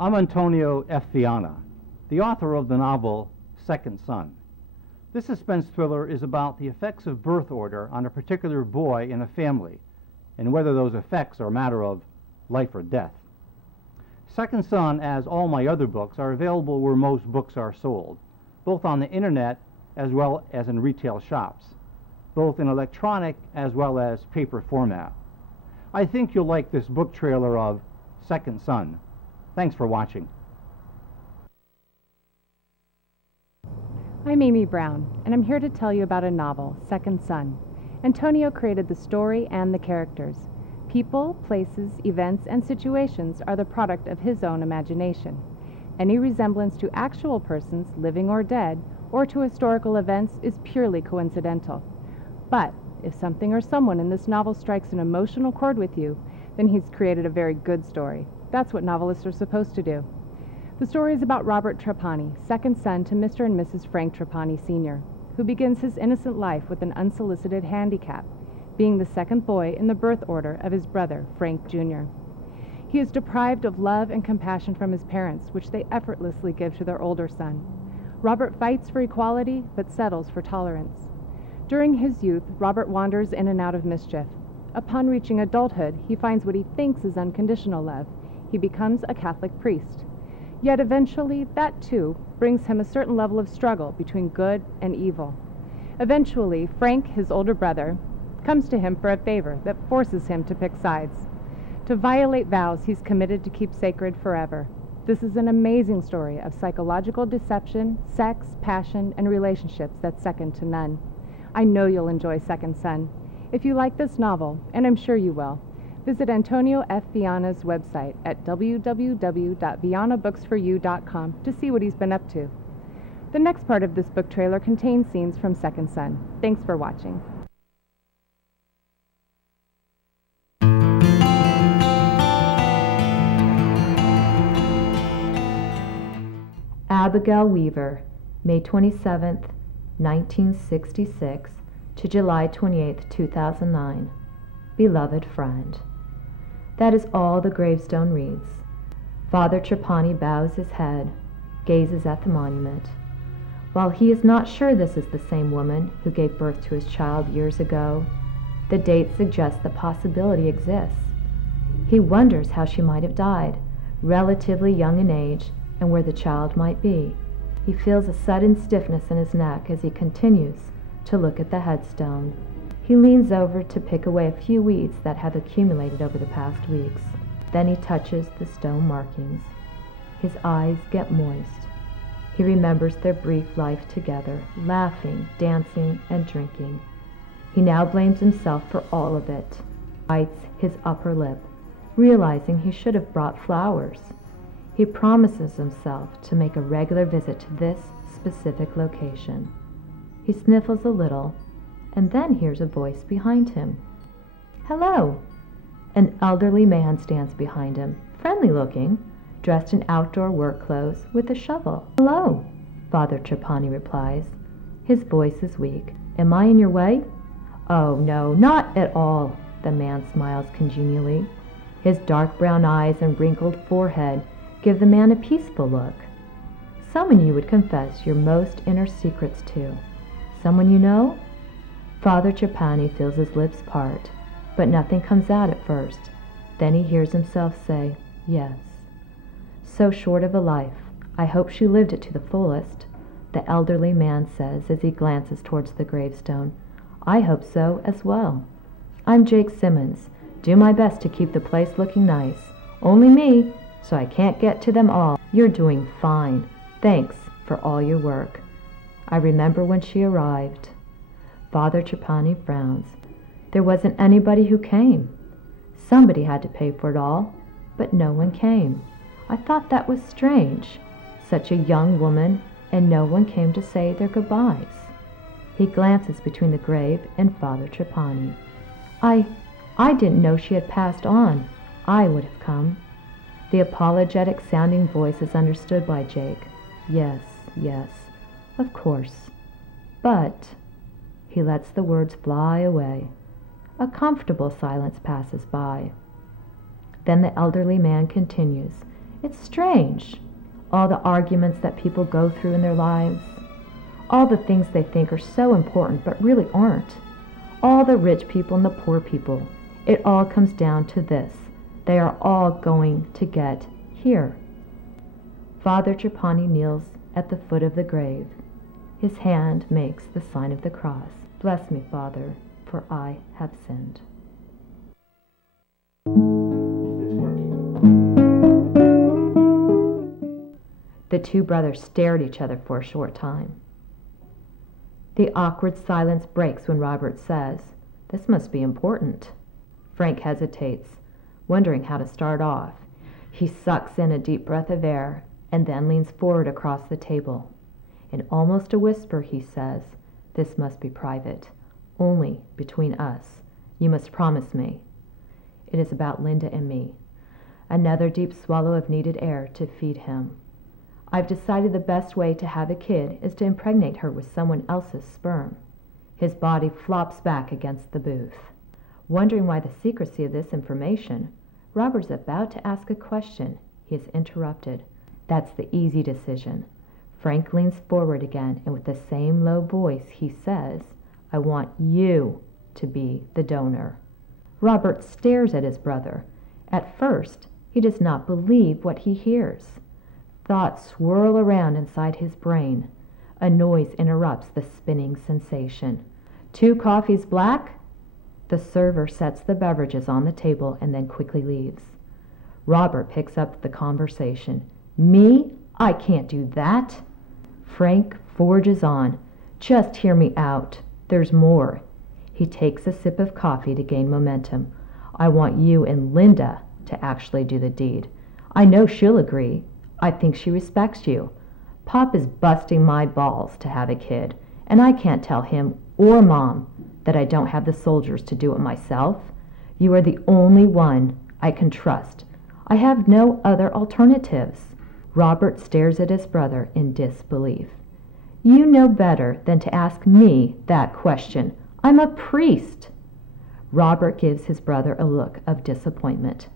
I'm Antonio F. Vianna, the author of the novel Second Son. This suspense thriller is about the effects of birth order on a particular boy in a family, and whether those effects are a matter of life or death. Second Son, as all my other books, are available where most books are sold, both on the internet as well as in retail shops, both in electronic as well as paper format. I think you'll like this book trailer of Second Son. Thanks for watching. I'm Amy Brown, and I'm here to tell you about a novel, Second Son. Antonio created the story and the characters. People, places, events, and situations are the product of his own imagination. Any resemblance to actual persons, living or dead, or to historical events is purely coincidental. But if something or someone in this novel strikes an emotional chord with you, then he's created a very good story. That's what novelists are supposed to do. The story is about Robert Trapani, second son to Mr. and Mrs. Frank Trapani Sr., who begins his innocent life with an unsolicited handicap, being the second boy in the birth order of his brother, Frank Jr. He is deprived of love and compassion from his parents, which they effortlessly give to their older son. Robert fights for equality, but settles for tolerance. During his youth, Robert wanders in and out of mischief. Upon reaching adulthood, he finds what he thinks is unconditional love. He becomes a Catholic priest. Yet eventually, that too brings him a certain level of struggle between good and evil. Eventually, Frank, his older brother, comes to him for a favor that forces him to pick sides, to violate vows he's committed to keep sacred forever. This is an amazing story of psychological deception, sex, passion, and relationships that's second to none. I know you'll enjoy Second Son. If you like this novel, and I'm sure you will, visit Antonio F. Vianna's website at www.viannabooksforyou.com to see what he's been up to. The next part of this book trailer contains scenes from Second Son. Thanks for watching. Abigail Weaver, May 27, 1966 to July 28, 2009. Beloved friend. That is all the gravestone reads. Father Trapani bows his head, gazes at the monument. While he is not sure this is the same woman who gave birth to his child years ago, the date suggests the possibility exists. He wonders how she might have died, relatively young in age, and where the child might be. He feels a sudden stiffness in his neck as he continues to look at the headstone. He leans over to pick away a few weeds that have accumulated over the past weeks. Then he touches the stone markings. His eyes get moist. He remembers their brief life together, laughing, dancing, and drinking. He now blames himself for all of it. Bites his upper lip, realizing he should have brought flowers. He promises himself to make a regular visit to this specific location. He sniffles a little, and then hears a voice behind him. Hello! An elderly man stands behind him, friendly looking, dressed in outdoor work clothes with a shovel. Hello, Father Trapani replies. His voice is weak. Am I in your way? Oh, no, not at all, the man smiles congenially. His dark brown eyes and wrinkled forehead give the man a peaceful look. Someone you would confess your most inner secrets to. Someone you know? Father Trapani feels his lips part, but nothing comes out at first. Then he hears himself say, yes. So short of a life. I hope she lived it to the fullest, the elderly man says as he glances towards the gravestone. I hope so as well. I'm Jake Simmons. Do my best to keep the place looking nice. Only me, so I can't get to them all. You're doing fine. Thanks for all your work. I remember when she arrived. Father Trapani frowns. There wasn't anybody who came. Somebody had to pay for it all, but no one came. I thought that was strange. Such a young woman, and no one came to say their goodbyes. He glances between the grave and Father Trapani. I didn't know she had passed on. I would have come. The apologetic sounding voice is understood by Jake. Yes, yes, of course. But he lets the words fly away. A comfortable silence passes by. Then the elderly man continues, It's strange. All the arguments that people go through in their lives. All the things they think are so important but really aren't. All the rich people and the poor people. It all comes down to this. They are all going to get here. Father Trapani kneels at the foot of the grave. His hand makes the sign of the cross. Bless me, Father, for I have sinned. The two brothers stare at each other for a short time. The awkward silence breaks when Robert says, "This must be important." Frank hesitates, wondering how to start off. He sucks in a deep breath of air and then leans forward across the table. In almost a whisper, he says, "This must be private, only between us. You must promise me." It is about Linda and me. Another deep swallow of needed air to feed him. I've decided the best way to have a kid is to impregnate her with someone else's sperm. His body flops back against the booth. Wondering why the secrecy of this information, Robert's about to ask a question. He is interrupted. That's the easy decision. Frank leans forward again, and with the same low voice, he says, "I want you to be the donor." Robert stares at his brother. At first, he does not believe what he hears. Thoughts swirl around inside his brain. A noise interrupts the spinning sensation. 2 coffees black? The server sets the beverages on the table and then quickly leaves. Robert picks up the conversation. "Me? I can't do that." Frank forges on. "Just hear me out. There's more." He takes a sip of coffee to gain momentum. "I want you and Linda to actually do the deed. I know she'll agree. I think she respects you. Pop is busting my balls to have a kid, and I can't tell him or Mom that I don't have the soldiers to do it myself. You are the only one I can trust. I have no other alternatives." Robert stares at his brother in disbelief. "You know better than to ask me that question. I'm a priest." Robert gives his brother a look of disappointment.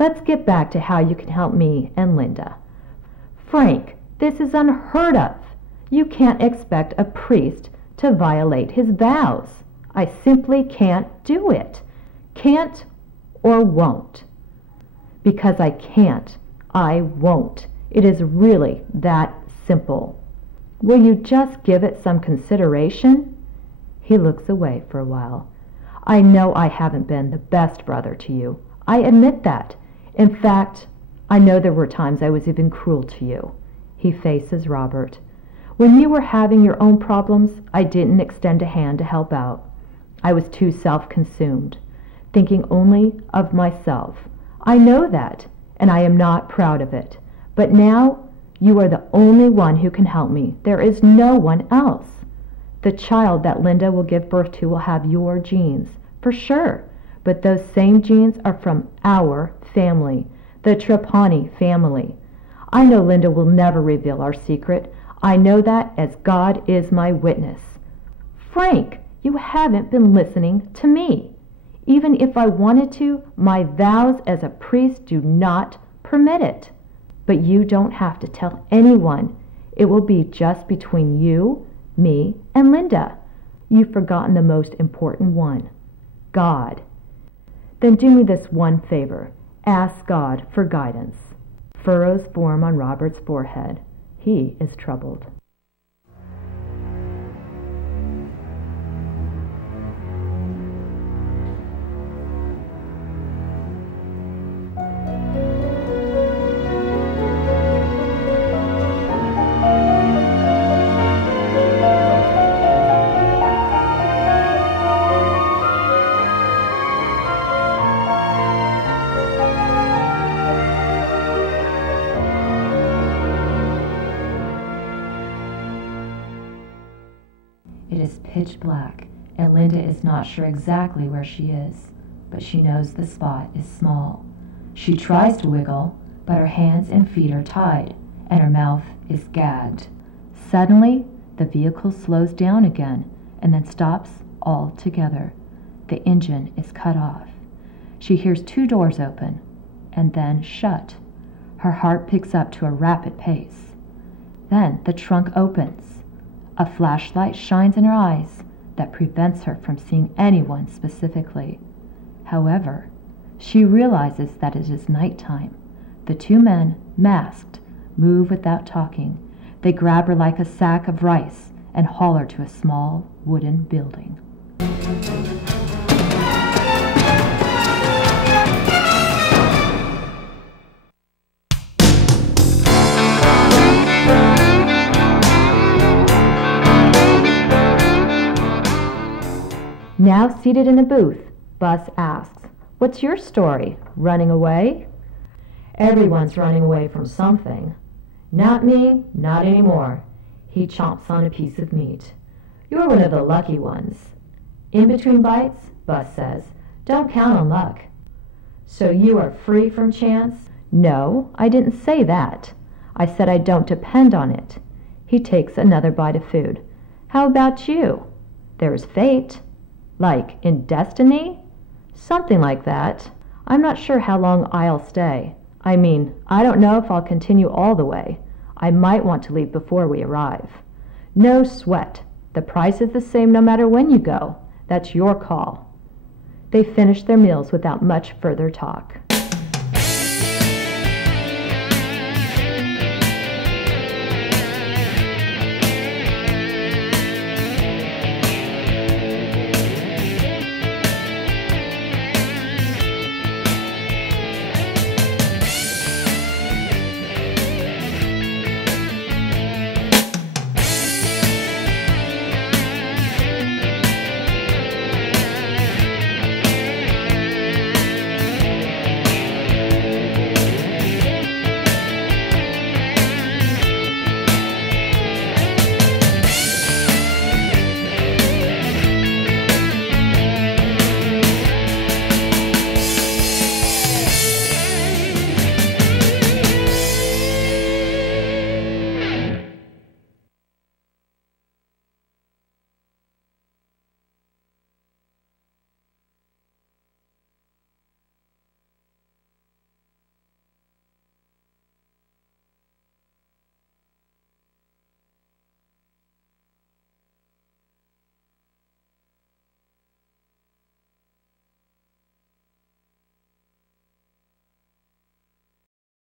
"Let's get back to how you can help me and Linda." "Frank, this is unheard of. You can't expect a priest to violate his vows. I simply can't do it. Can't or won't. Because I can't, I won't. It is really that simple. Will you just give it some consideration?" He looks away for a while. "I know I haven't been the best brother to you. I admit that. In fact, I know there were times I was even cruel to you." He faces Robert. "When you were having your own problems, I didn't extend a hand to help out. I was too self-consumed, thinking only of myself. I know that, and I am not proud of it. But now, you are the only one who can help me. There is no one else. The child that Linda will give birth to will have your genes, for sure. But those same genes are from our family, the Trapani family. I know Linda will never reveal our secret. I know that as God is my witness." "Frank, you haven't been listening to me. Even if I wanted to, my vows as a priest do not permit it. But you don't have to tell anyone. It will be just between you, me, and Linda. You've forgotten the most important one, God. Then do me this one favor. Ask God for guidance." Furrows form on Robert's forehead. He is troubled. It is pitch black, and Linda is not sure exactly where she is, but she knows the spot is small. She tries to wiggle, but her hands and feet are tied, and her mouth is gagged. Suddenly, the vehicle slows down again, and then stops altogether. The engine is cut off. She hears 2 doors open, and then shut. Her heart picks up to a rapid pace. Then the trunk opens. A flashlight shines in her eyes that prevents her from seeing anyone specifically. However, she realizes that it is nighttime. The two men, masked, move without talking. They grab her like a sack of rice and haul her to a small wooden building. Now seated in a booth, Bus asks, "What's your story? Running away?" "Everyone's running away from something." "Not me, not anymore." He chomps on a piece of meat. "You're one of the lucky ones." "In between bites," Bus says, "don't count on luck." "So you are free from chance?" "No, I didn't say that. I said I don't depend on it." He takes another bite of food. "How about you?" "There's fate." "Like in destiny?" "Something like that. I'm not sure how long I'll stay. I mean, I don't know if I'll continue all the way. I might want to leave before we arrive." "No sweat. The price is the same no matter when you go. That's your call." They finish their meals without much further talk.